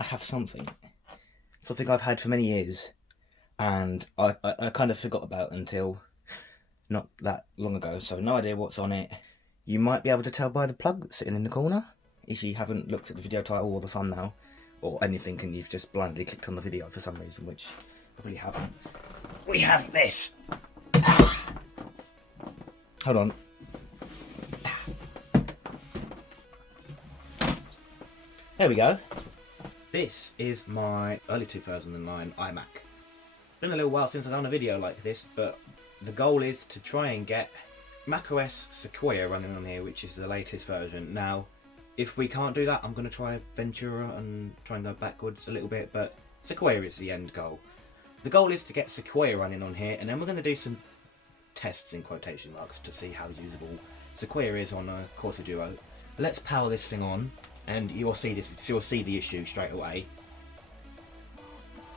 I have something I've had for many years, and I kind of forgot about until not that long ago, so no idea what's on it. You might be able to tell by the plug sitting in the corner, if you haven't looked at the video title or the thumbnail, or anything, and you've just blindly clicked on the video for some reason, which I really haven't. We have this! Hold on. There we go. This is my early 2009 iMac. It's been a little while since I've done a video like this, but the goal is to try and get macOS Sequoia running on here, which is the latest version. Now, if we can't do that, I'm going to try Ventura and try and go backwards a little bit, but Sequoia is the end goal. The goal is to get Sequoia running on here, and then we're going to do some tests in quotation marks to see how usable Sequoia is on a Quarter Duo. Let's power this thing on, and you'll see this. You'll see the issue straight away.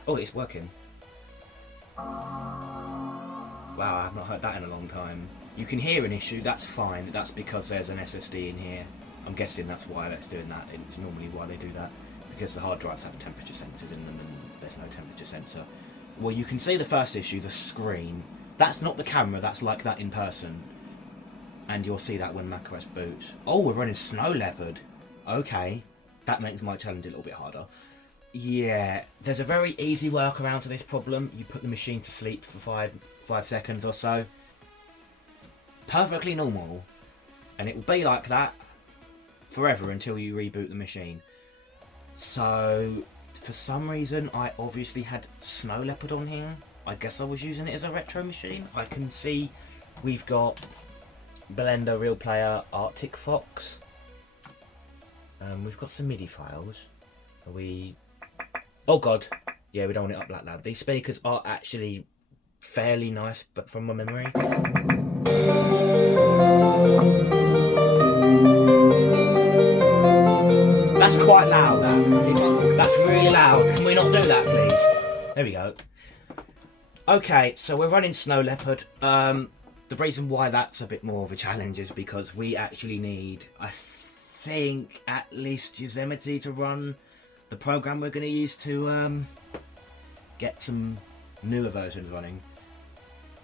Oh, it's working. Wow, I've not heard that in a long time. You can hear an issue. That's fine. That's because there's an SSD in here. I'm guessing that's why that's doing that. It's normally why they do that, because the hard drives have temperature sensors in them, and there's no temperature sensor. Well, you can see the first issue, the screen. That's not the camera, that's like that in person. And you'll see that when macOS boots. Oh, we're running Snow Leopard. Okay, that makes my challenge a little bit harder. Yeah, there's a very easy workaround to this problem. You put the machine to sleep for five seconds or so. Perfectly normal. And it will be like that forever until you reboot the machine. So, for some reason, I obviously had Snow Leopard on here. I guess I was using it as a retro machine. I can see we've got Blender, Real Player, Arctic Fox. We've got some MIDI files. Are we... Oh god. Yeah, we don't want it up that loud. These speakers are actually fairly nice, but from my memory. That's quite loud. That's really loud. Can we not do that, please? There we go. Okay, so we're running Snow Leopard. The reason why that's a bit more of a challenge is because we actually need, I think, at least Yosemite to run the program we're going to use to get some newer versions running.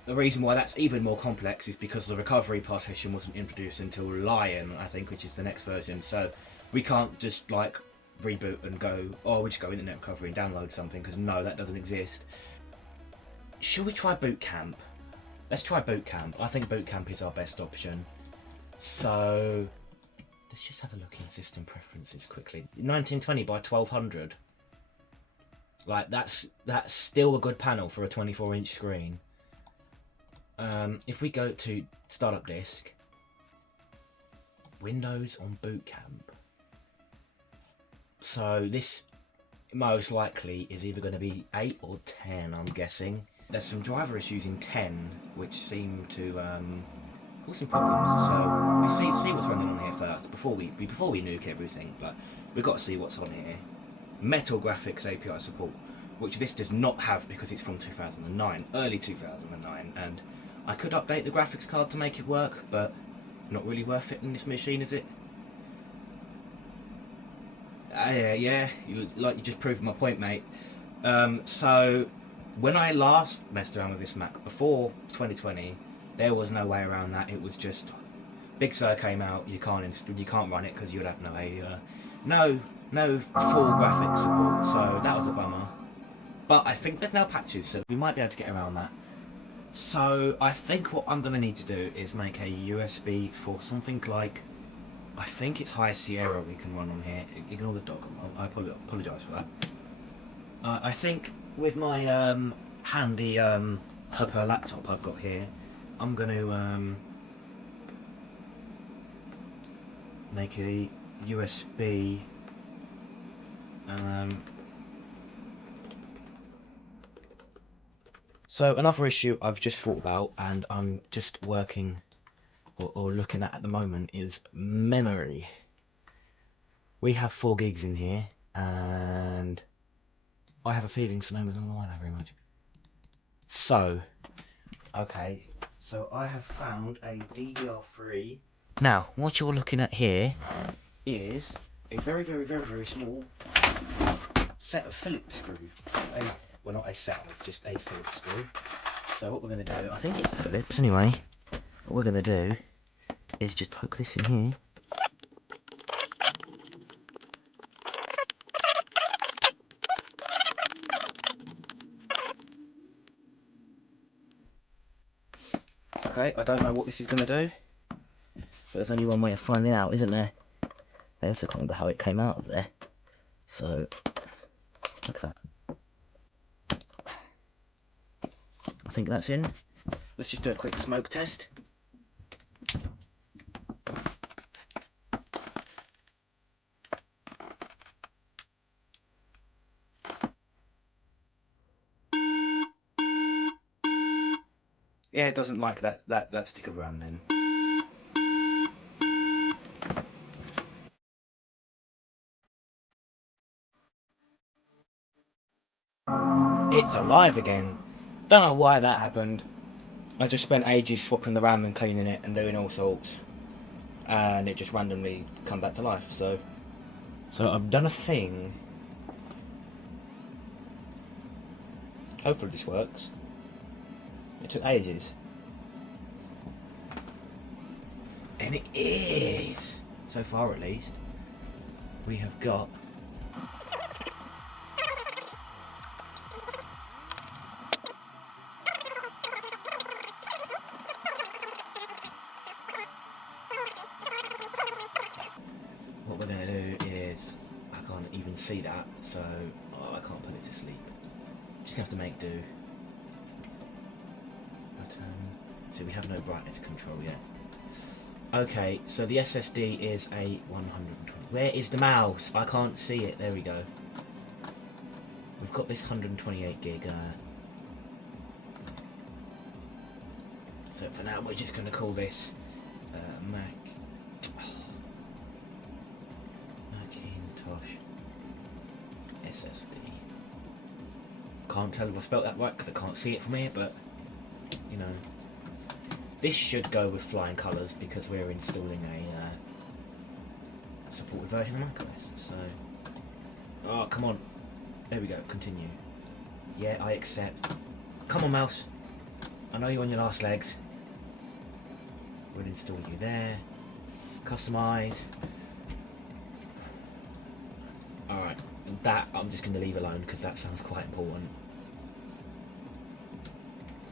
The reason why that's even more complex is because the recovery partition wasn't introduced until Lion, I think, which is the next version. So we can't just like reboot and go, oh, we just go Internet Recovery and download something, because no, that doesn't exist. Should we try Boot Camp? Let's try Boot Camp. I think Boot Camp is our best option. So let's just have a look in system preferences quickly. 1920 by 1200. Like that's still a good panel for a 24-inch screen. If we go to Startup Disk, Windows on Boot Camp. So this most likely is either going to be 8 or 10, I'm guessing. There's some driver issues in 10 which seem to cause some problems. So we see what's running on here first before we nuke everything. But we've got to see what's on here. Metal Graphics API support, which this does not have because it's from 2009, early 2009, and I could update the graphics card to make it work, but not really worth it in this machine, is it? Yeah, you just proved my point, mate. So when I last messed around with this Mac before 2020, there was no way around that. It was just Big Sur came out. You can't run it because you'd have no full graphics support. So that was a bummer. But I think there's now patches, so we might be able to get around that. So I think what I'm going to need to do is make a USB for something like, I think it's High Sierra we can run on here. Ignore the dog. I apologise for that. I think with my handy Hopper laptop I've got here, I'm going to make a USB. So another issue I've just thought about, and I'm just working or looking at the moment, is memory. We have 4 gigs in here, and I have a feeling Sonoma's not like that very much. So, okay, so I have found a DDR3. Now, what you're looking at here is a very, very, very, very small set of Phillips screws. Well, not a set of, just a Phillips screw. So what we're going to do, I think it's a Phillips anyway. What we're going to do is just poke this in here. Okay, I don't know what this is going to do, but there's only one way of finding out, isn't there? I also can't remember how it came out of there. So, look at that. I think that's in. Let's just do a quick smoke test. Yeah, it doesn't like that stick of RAM then. It's alive again. Don't know why that happened. I just spent ages swapping the RAM and cleaning it and doing all sorts, and it just randomly come back to life. So I've done a thing. Hopefully this works. It took ages, and it is. So far, at least, we have got. What we're going to do is, I can't even see that, so I can't put it to sleep. Just gonna have to make do. But so we have no brightness control yet. Okay, so the SSD is a 120. Where is the mouse? I can't see it. There we go. We've got this 128 gig. So for now, we're just gonna call this Mac. Macintosh SSD. Can't tell if I spelled that right because I can't see it from here, but you know, this should go with flying colours because we're installing a supported version of macOS. So, oh come on, there we go. Continue. Yeah, I accept. Come on, mouse. I know you're on your last legs. We'll install you there. Customize. Alright, that I'm just going to leave alone because that sounds quite important.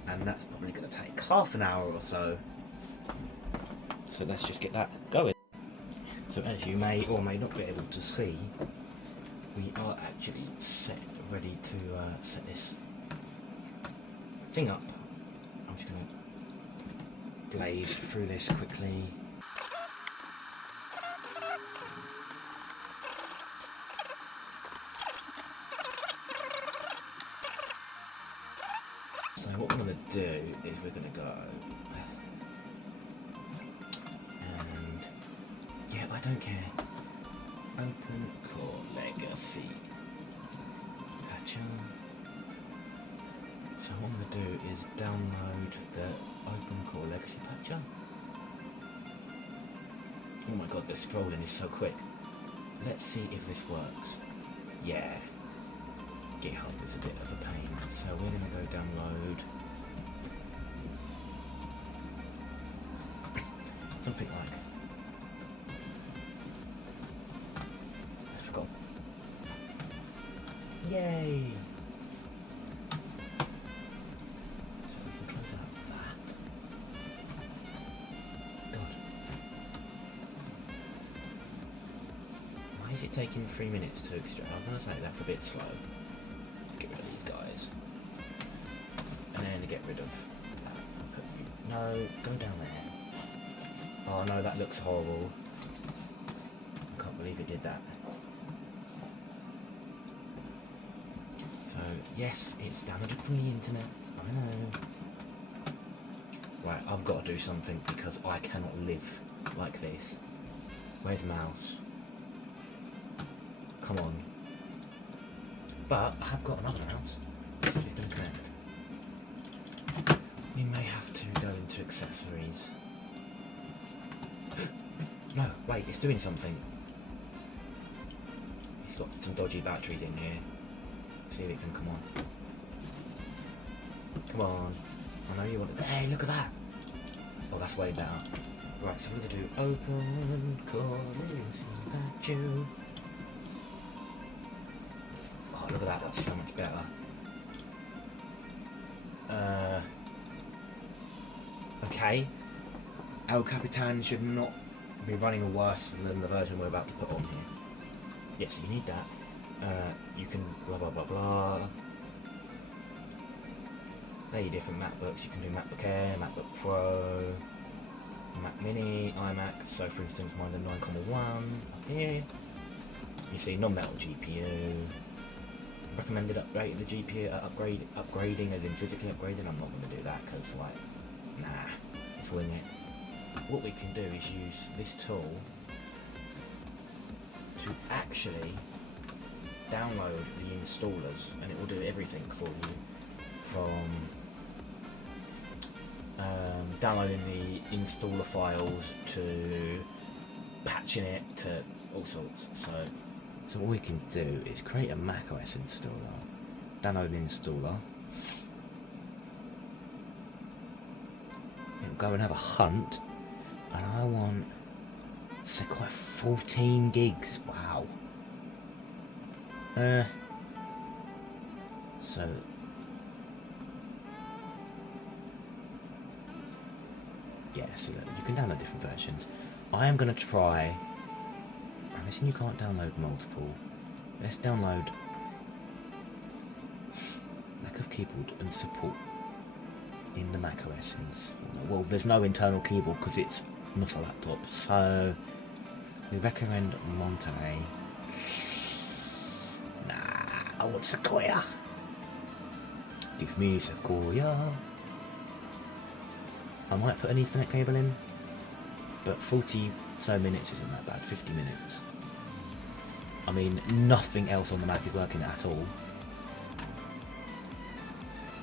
And that's probably going to take half an hour or so. So let's just get that going. So as you may or may not be able to see, we are actually ready to set this thing up. I'm just going to blaze through this quickly. So what we're going to do is we're going to go and yeah, I don't care. Open Core Legacy Patcher. So what I'm going to do is download the Open Core Legacy Patcher. Oh my god, the scrolling is so quick. Let's see if this works. Yeah. GitHub is a bit of a pain, so we're going to go download something like, I forgot. Yay! So we can close out that. God. Why is it taking 3 minutes to extract? I was going to say that's a bit slow. Get rid of these guys, and then get rid of that. No, go down there. Oh no, that looks horrible. I can't believe it did that. So yes, it's downloaded from the internet. I know. Right, I've got to do something because I cannot live like this. Where's the mouse? Come on. But I have got another mouse. Let's see if it's going to connect. We may have to go into accessories. No, wait, it's doing something. It's got some dodgy batteries in here. See if it can come on. Come on. I know you want to. Hey, look at that. Oh, that's way better. Right, so I'm going to do open calling. Oh, look at that. That's so much better. Okay. El Capitan should not be running worse than the version we're about to put on here. Yes, you need that. You can blah blah blah blah. They're your different MacBooks. You can do MacBook Air, MacBook Pro, Mac Mini, iMac. So for instance, mine's a 9,1 up here. You see non-metal GPU. Recommended upgrading the GPU, upgrading as in physically upgrading. I'm not going to do that because like, nah, let's wing it. What we can do is use this tool to actually download the installers, and it will do everything for you, from downloading the installer files to patching it to all sorts. So what we can do is create a macOS installer, download an installer, it'll go and have a hunt, and I want Sequoia 14 gigs, wow. So yeah, so you can download different versions. I am going to try, and listen, you can't download multiple. Let's download lack of keyboard and support in the macOS installer. Well, there's no internal keyboard because it's not a laptop, so we recommend Monterey. Nah, I want Sequoia. Give me Sequoia. I might put an Ethernet cable in, but 40 so minutes isn't that bad, 50 minutes. I mean, nothing else on the Mac is working at all.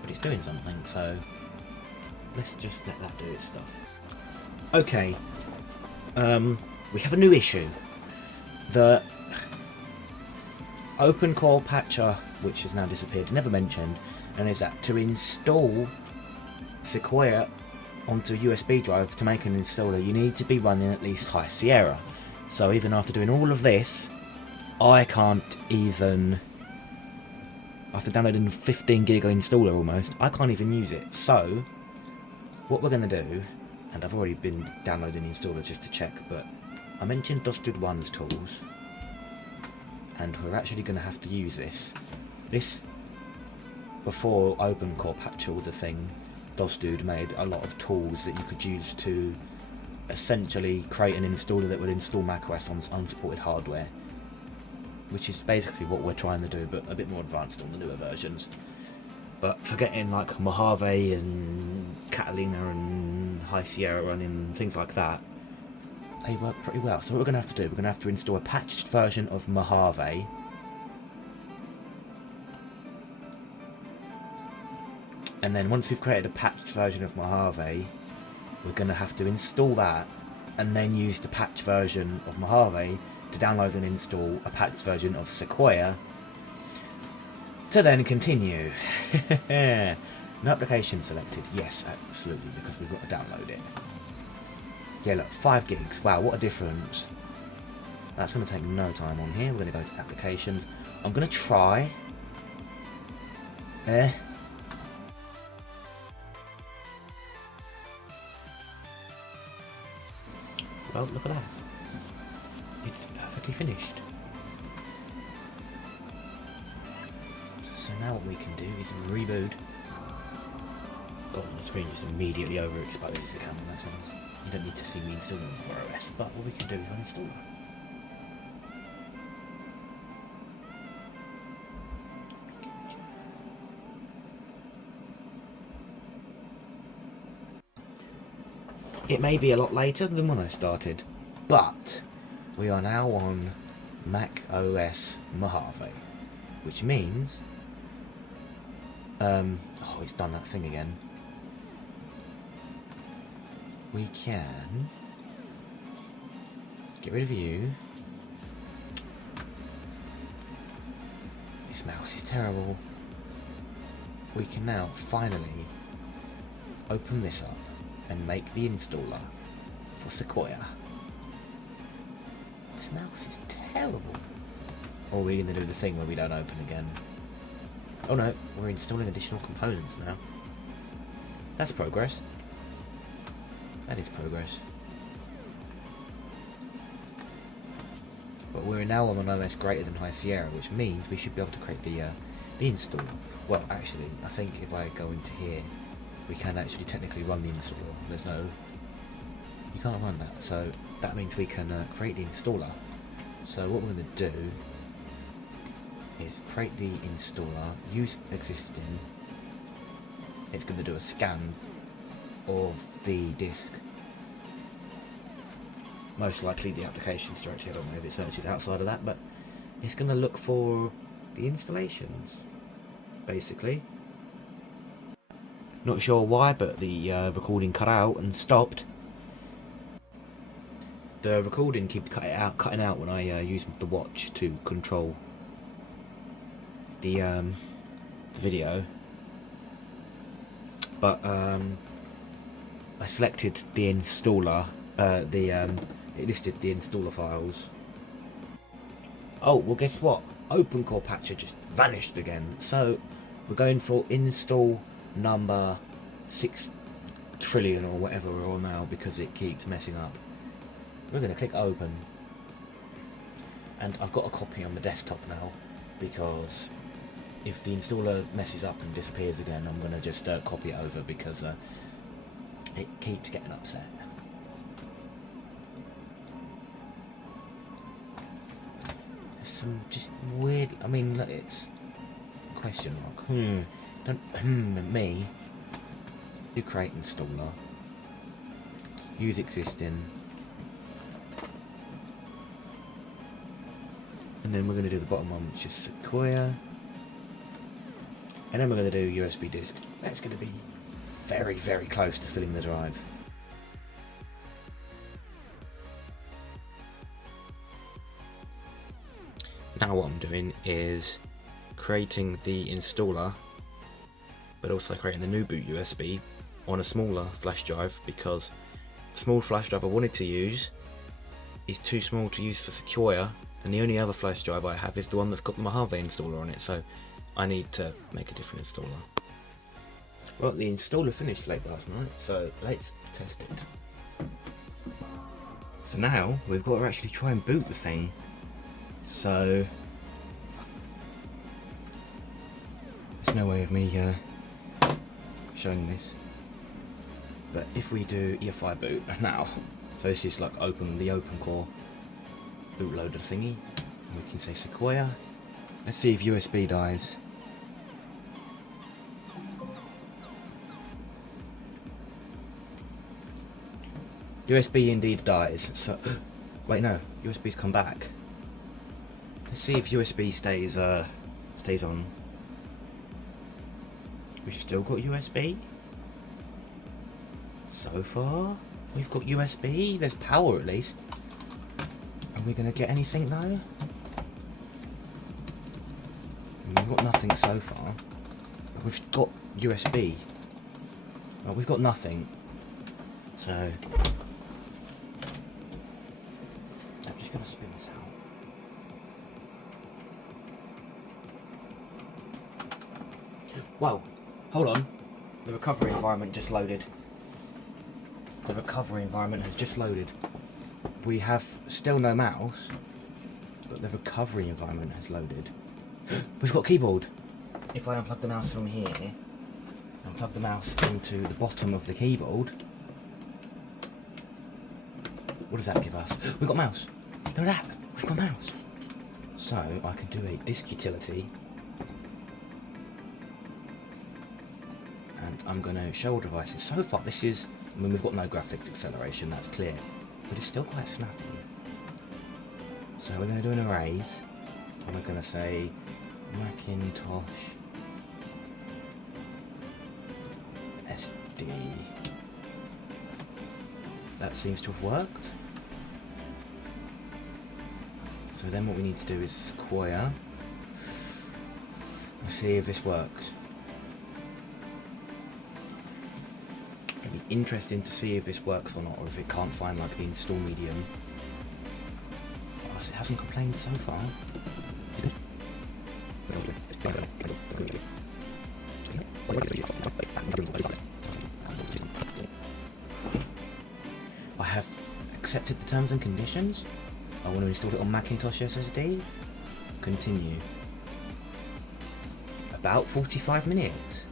But it's doing something, so let's just let that do its stuff. Okay, we have a new issue. The OpenCore patcher, which has now disappeared, never mentioned, and is that to install Sequoia onto a USB drive to make an installer, you need to be running at least High Sierra. So even after doing all of this, I can't even, after downloading a 15 gig installer almost, I can't even use it. So what we're going to do, and I've already been downloading the installer just to check, but I mentioned DOSDude1's tools, and we're actually going to have to use this. This, before OpenCore patcher was a thing, DOSDude made a lot of tools that you could use to essentially create an installer that would install macOS on unsupported hardware, which is basically what we're trying to do, but a bit more advanced on the newer versions. But forgetting like Mojave and Catalina and High Sierra and things like that, they work pretty well. So what we're going to have to do, we're going to have to install a patched version of Mojave. And then once we've created a patched version of Mojave, we're going to have to install that and then use the patched version of Mojave to download and install a patched version of Sequoia to then continue. No application selected. Yes, absolutely, because we've got to download it. Yeah, look, 5 gigs. Wow, what a difference. That's going to take no time on here. We're going to go to applications. I'm going to try. Well, look at that. It's perfectly finished. So now what we can do is reboot. God, the screen just immediately overexposes the camera. That's nice. You don't need to see me installing for OS, but what we can do is uninstall that. It may be a lot later than when I started, but we are now on macOS Mojave, which means, oh, it's done that thing again. We can get rid of you. This mouse is terrible. We can now finally open this up and make the installer for Sequoia. This mouse is terrible. Or we're going to do the thing where we don't open again. Oh no, we're installing additional components now. That's progress. That is progress. But we're now on an OS greater than High Sierra, which means we should be able to create the install. Well, actually, I think if I go into here, we can actually technically run the installer. There's no... You can't run that, so that means we can create the installer. So what we're going to do is create the installer, use existing. It's going to do a scan of the disk. Most likely the applications directory. I don't know if it searches outside of that, but it's going to look for the installations, basically. Not sure why, but the recording cut out and stopped. The recording keeps cutting out when I use the watch to control the video. But I selected the installer. It listed the installer files. Oh well, guess what? OpenCore Patcher just vanished again. So we're going for install number 6 trillion or whatever we're on now because it keeps messing up. We're going to click open, and I've got a copy on the desktop now because if the installer messes up and disappears again, I'm going to just copy it over because it keeps getting upset. There's some just weird, I mean, look, it's question mark. Don't me. Do create installer. Use existing. And then we're going to do the bottom one, which is Sequoia. And then we're going to do USB disk. That's going to be very, very close to filling the drive. Now what I'm doing is creating the installer, but also creating the new boot USB on a smaller flash drive, because the small flash drive I wanted to use is too small to use for Sequoia, and the only other flash drive I have is the one that's got the Mojave installer on it, so I need to make a different installer. Well, the installer finished late last night, so let's test it. So now we've got to actually try and boot the thing. So there's no way of me showing this, but if we do EFI boot now, so this is like the OpenCore bootloader thingy, and we can say Sequoia. Let's see if USB dies. USB indeed dies. So wait, no, USB's come back. Let's see if USB stays on. We've still got USB. So far, we've got USB. There's power at least. Are we going to get anything though? We've got nothing so far. But we've got USB. Well, we've got nothing. So I'm just going to spin this out. Whoa, hold on. The recovery environment just loaded. The recovery environment has just loaded. We have still no mouse, but the recovery environment has loaded. We've got keyboard. If I unplug the mouse from here, and plug the mouse into the bottom of the keyboard, what does that give us? We've got mouse. Look at that, we've got mouse. So I can do a disk utility, and I'm going to show all devices. So far this is, I mean, we've got no graphics acceleration, that's clear, but it's still quite snappy. So we're going to do an arrays, and we're going to say Macintosh SD. That seems to have worked. So then what we need to do is Sequoia. see if this works. It'd be interesting to see if this works or not, or if it can't find like the install medium. Oh, it hasn't complained so far. I have accepted the terms and conditions. I want to install it on Macintosh SSD. Continue. About 45 minutes.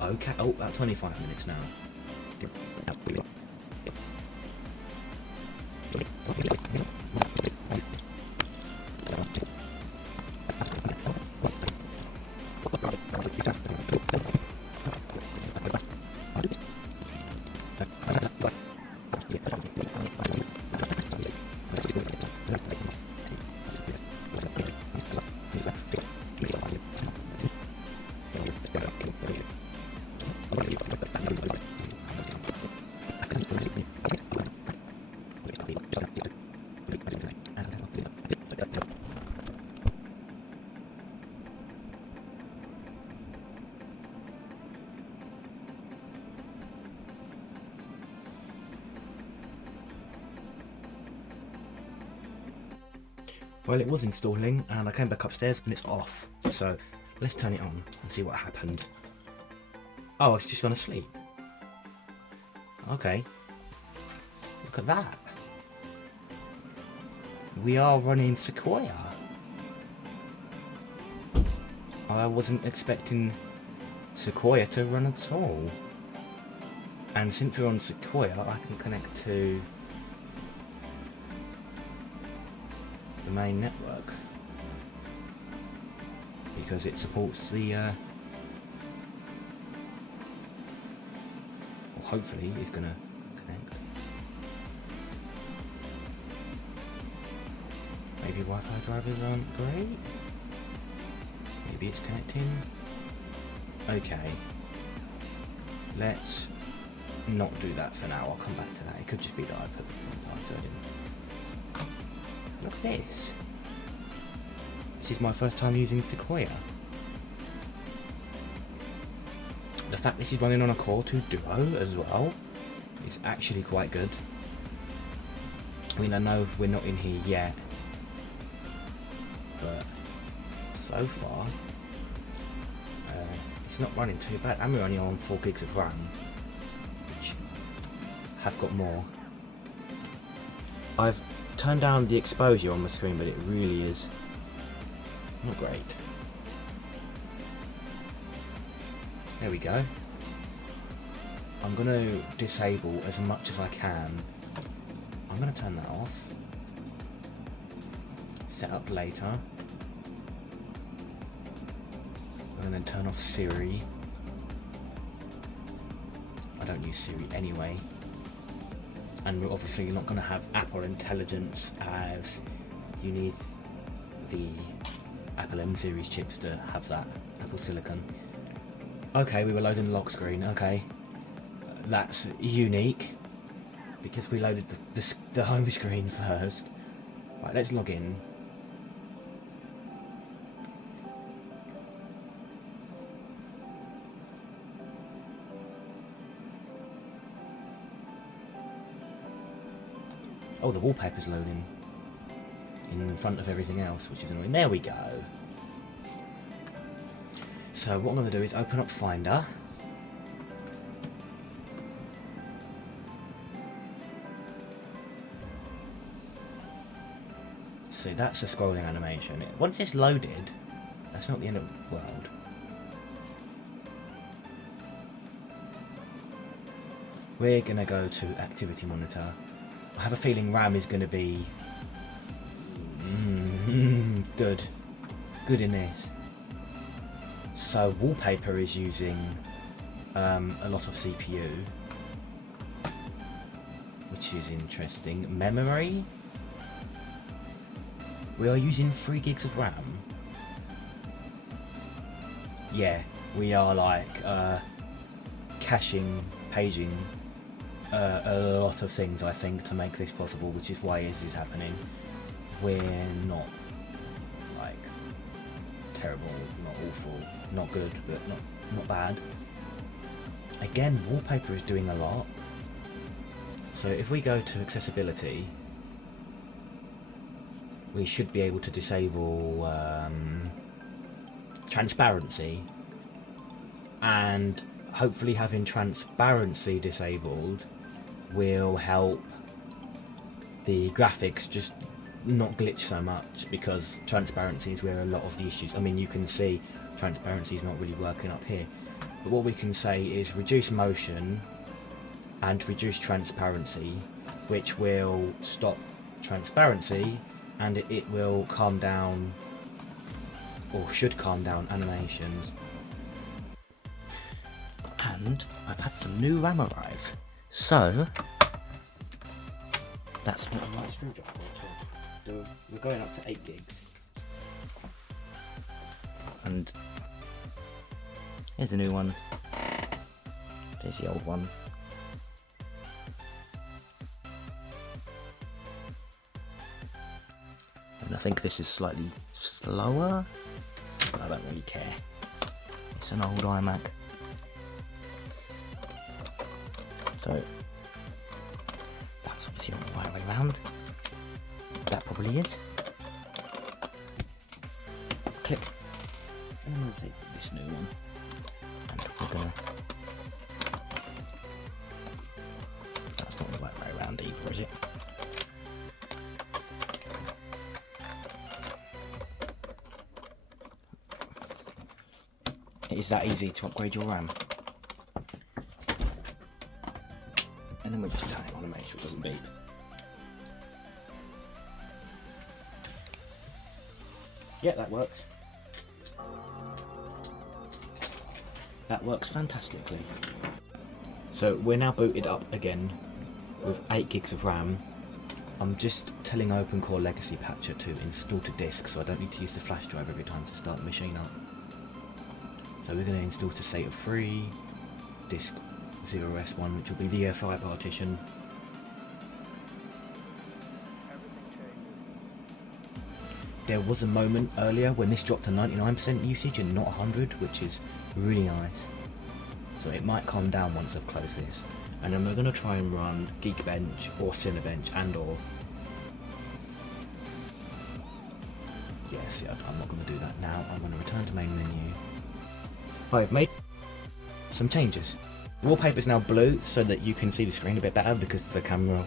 Okay, oh, about 25 minutes now. Well, it was installing and I came back upstairs and it's off. So let's turn it on and see what happened. Oh, it's just gone to sleep. Okay. Look at that. We are running Sequoia. I wasn't expecting Sequoia to run at all. And since we're on Sequoia, I can connect to the main network because it supports the well, hopefully it's gonna connect. Maybe Wi-Fi drivers aren't great. Maybe it's connecting. Okay, let's not do that for now. I'll come back to that. It could just be that I put the password in. Look at this. This is my first time using Sequoia. The fact this is running on a Core 2 Duo as well is actually quite good. I mean, I know we're not in here yet, but so far it's not running too bad. And we're only on 4 gigs of RAM, which have got more. I've turned down the exposure on the screen, but it really is not great. There we go. I'm going to disable as much as I can. I'm going to turn that off. Set up later. And then turn off Siri. I don't use Siri anyway. And we're obviously not going to have Apple Intelligence, as you need the Apple M series chips to have that, Apple Silicon. Okay, we were loading the lock screen. Okay, that's unique because we loaded the home screen first. Right, let's log in. Oh, the wallpaper's loading in front of everything else, which is annoying. There we go. So what I'm going to do is open up Finder. So that's a scrolling animation. Once it's loaded, that's not the end of the world. We're going to go to Activity Monitor. I have a feeling RAM is going to be good in this. So wallpaper is using a lot of CPU, which is interesting. Memory, we are using 3 gigs of RAM. Yeah, we are like caching, paging a lot of things, I think, to make this possible, which is why this is happening. We're not like terrible, not awful, not good, but not bad. Again, wallpaper is doing a lot. So if we go to accessibility, we should be able to disable transparency, and hopefully having transparency disabled will help the graphics just not glitch so much, because transparency is where a lot of the issues, I mean, you can see transparency is not really working up here, but what we can say is reduce motion and reduce transparency, which will stop transparency, and it will calm down, or should calm down, animations. And I've had some new RAM arrive, so that's not a nice screwdriver at all. We're going up to 8 gigs. And here's a new one. There's the old one. And I think this is slightly slower, but I don't really care. It's an old iMac. So that's obviously on the right way around. That probably is. Click. And I'm going to take this new one. And we're going to... That's not the right way around either, is it? It is that easy to upgrade your RAM. And then we just turn it on and make sure it doesn't beep. Yeah, that works. That works fantastically. So we're now booted up again with 8 gigs of RAM. I'm just telling OpenCore Legacy Patcher to install to disk, so I don't need to use the flash drive every time to start the machine up. So we're going to install to SATA 3, disk 0S1, which will be the file partition. There was a moment earlier when this dropped to 99% usage and not 100, which is really nice. So it might calm down once I've closed this. And then we're going to try and run Geekbench or Cinebench and or... Yes, yeah, I'm not going to do that now. I'm going to return to main menu. I've made some changes. Wallpaper is now blue so that you can see the screen a bit better because the camera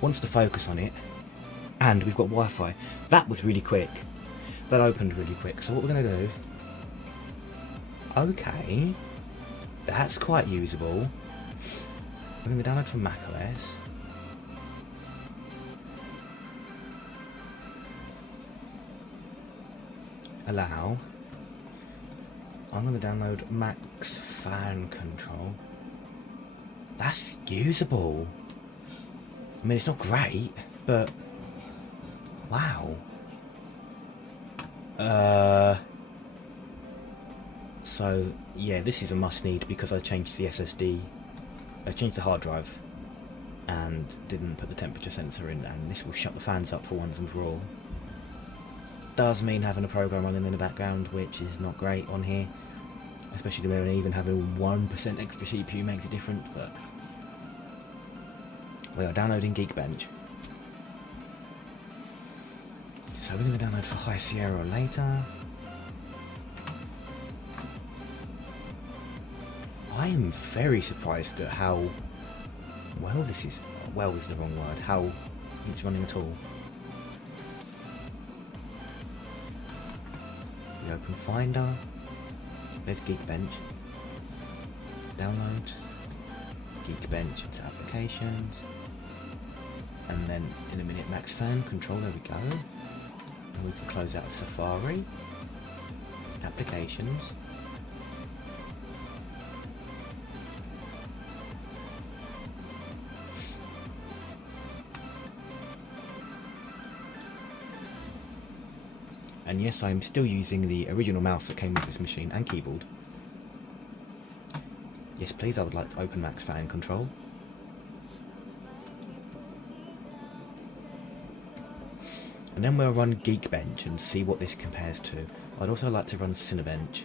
wants to focus on it. And we've got Wi-Fi. That was really quick. That opened really quick. So what we're going to do... Okay. That's quite usable. We're going to download from macOS. Allow. I'm going to download Max Fan Control. That's usable. I mean, it's not great, but... Wow. So, yeah, this is a must-need because I changed the SSD. I changed the hard drive and didn't put the temperature sensor in, and this will shut the fans up for once and for all. Does mean having a program running in the background, which is not great on here. Especially when even having 1% extra CPU makes a difference, but... We are downloading Geekbench. So we're going to download for High Sierra later. I am very surprised at how well this is. Well is the wrong word. How it's running at all. We open Finder. There's Geekbench. Download. Geekbench into applications. And then in a minute, Max Fan Control. There we go. And we can close out of Safari. Applications. And yes, I'm still using the original mouse that came with this machine and keyboard. Yes, please, I would like to open Max Fan Control. And then we'll run Geekbench and see what this compares to. I'd also like to run Cinebench.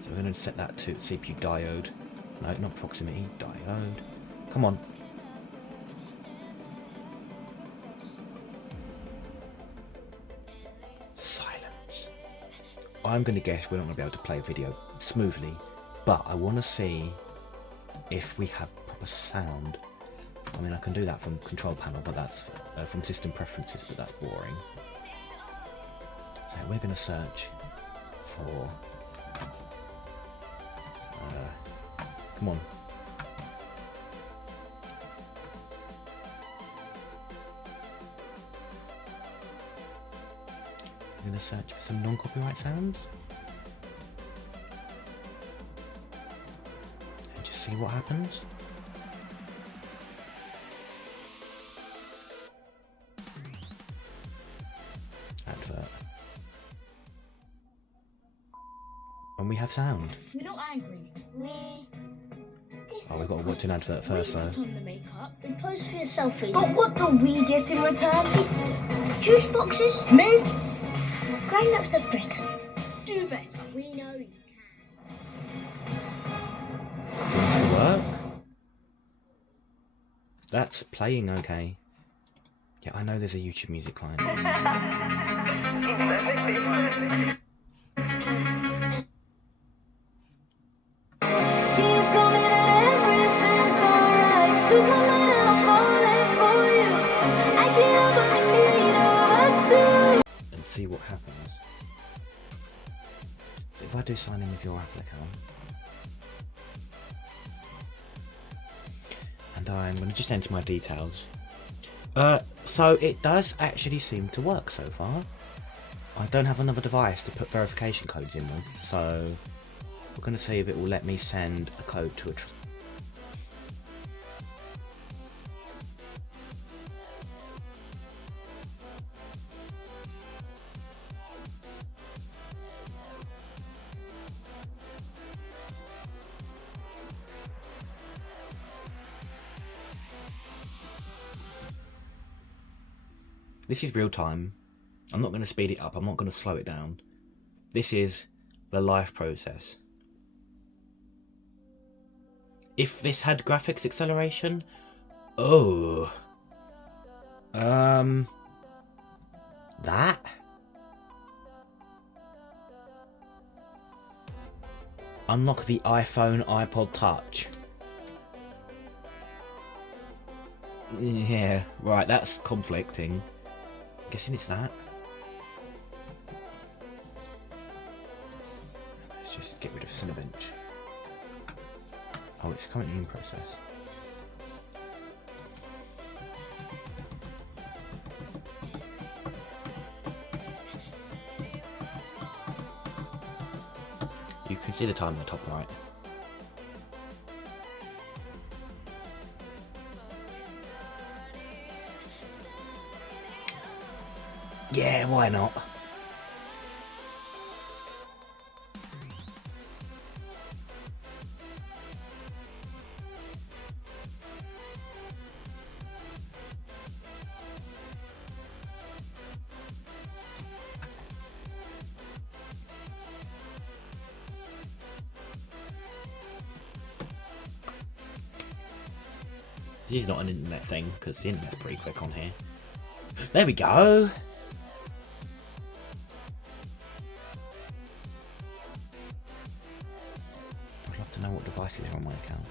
So we're going to set that to CPU diode. No, not proximity, diode. Come on. Silence. I'm going to guess we're not going to be able to play video smoothly, but I want to see if we have proper sound. I mean, I can do that from control panel, but that's from system preferences, but that's boring. So we're going to search for... come on. I'm going to search for some non-copyright sounds. And just see what happens. Advert. And we have sound. We're not angry. Oh, we've got to watch an advert first, though. Put on the makeup, then pose for your selfies. But what do we get in return? Biscuits, juice boxes, mints. Grown-ups of Britain. Do better. We know you can. Seems to work. That's playing okay. Yeah, I know there's a YouTube music client. And see what happens. So if I do sign in with your Apple account, and I'm going to just enter my details. So it does actually seem to work so far. I don't have another device to put verification codes in with, so we're going to see if it will let me send a code to a This is real time. I'm not going to speed it up. I'm not going to slow it down. This is the live process. If this had graphics acceleration, oh, that. Unlock the iPhone iPod Touch. Yeah, right. That's conflicting. I'm guessing it's that. Let's just get rid of Cinebench. Oh, it's currently in process. You can see the time on the top right. Yeah, why not? This is not an internet thing, because the internet's pretty quick on here. There we go! I'd love to know what devices are on my account.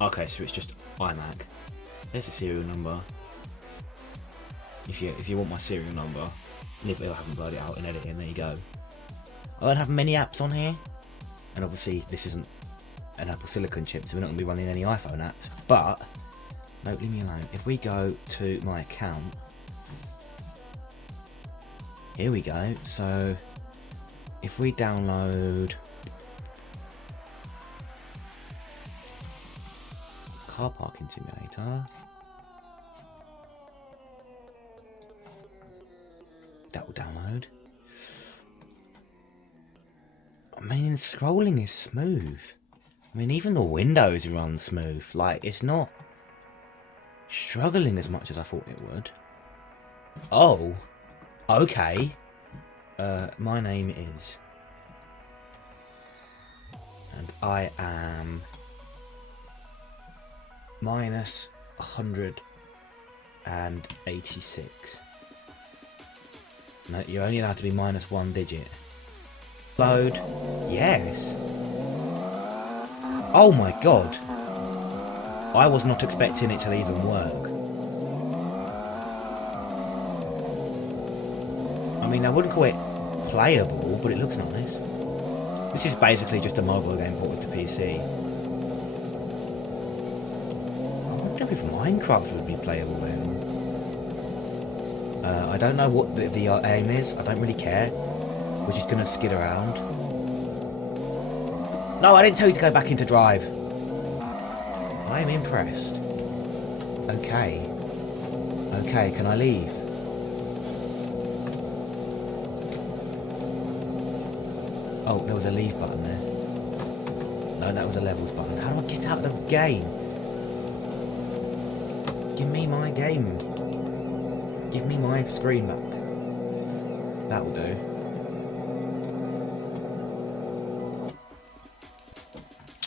Okay, so it's just iMac. There's the serial number. If you want my serial number, if I haven't blurred it out in editing, there you go. I don't have many apps on here, and obviously this isn't an Apple Silicon chip, so we're not going to be running any iPhone apps, but no, leave me alone. If we go to my account, here we go. So if we download car parking simulator, that will download. I mean, scrolling is smooth. I mean, even the Windows run smooth. Like, it's not struggling as much as I thought it would. Oh, okay. My name is, and I am minus 186. No, you're only allowed to be minus one digit. Load. Yes. Oh my god. I was not expecting it to even work. I mean, I wouldn't call it playable, but it looks nice. This is basically just a mobile game ported to PC. I wonder if Minecraft would be playable then. I don't know what the aim is. I don't really care. We're just going to skid around. No, I didn't tell you to go back into drive. I am impressed. Okay. Okay, can I leave? Oh, there was a leave button there. No, that was a levels button. How do I get out of the game? Give me my game. Give me my screen back. That will do.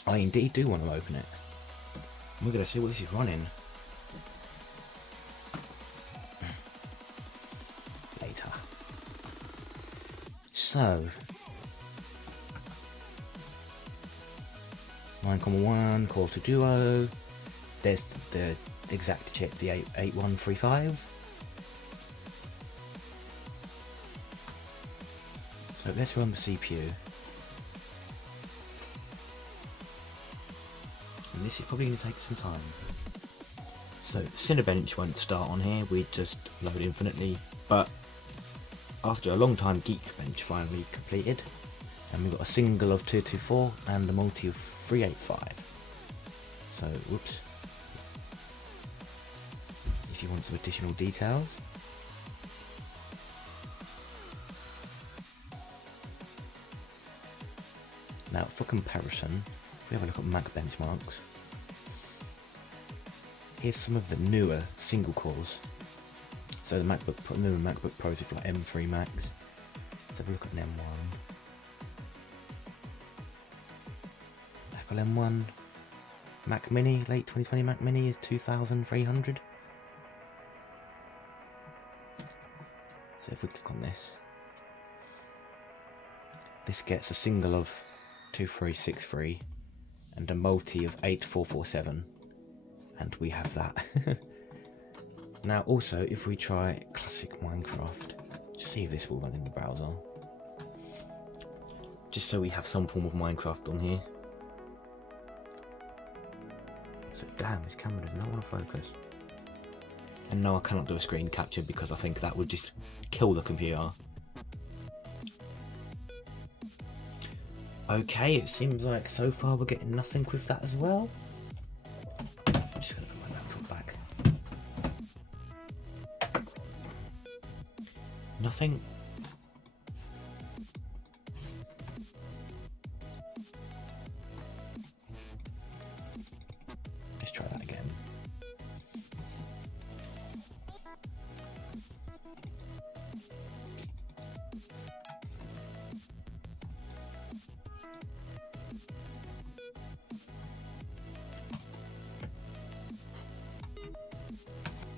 I indeed do want to open it. We're going to see what this is running. Later. So. 9,1, Call to Duo. There's the exact chip, the 8135. So let's run the CPU. And this is probably going to take some time. So Cinebench won't start on here, we just load infinitely. But after a long time, Geekbench finally completed. And we've got a single of 224 and a multi of 385. So, whoops. If you want some additional details. Now, for comparison, if we have a look at Mac benchmarks, here's some of the newer single cores. So the newer MacBook Pros with like M3 Max. Let's have a look at an M1. Apple M1. Mac Mini, late 2020 Mac Mini is 2,300. So if we click on this, this gets a single of 2363 and a multi of 8447, and we have that. Now also, if we try classic Minecraft, just see if this will run in the browser, just so we have some form of Minecraft on here. So damn, this camera does not want to focus. And no, I cannot do a screen capture because I think that would just kill the computer. Okay, it seems like so far we're getting nothing with that as well. I'm just gonna put my laptop back. Nothing. Let's try that again.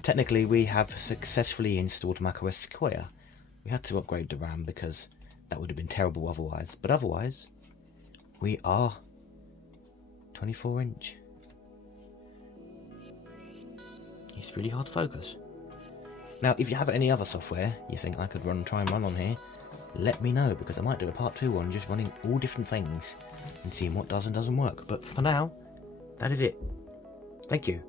Technically, we have successfully installed macOS Sequoia. We had to upgrade the RAM because that would have been terrible otherwise. But otherwise, we are 24-inch. It's really hard to focus. Now, if you have any other software you think I could try and run on here, let me know, because I might do a part 2 on just running all different things and seeing what does and doesn't work. But for now, that is it. Thank you.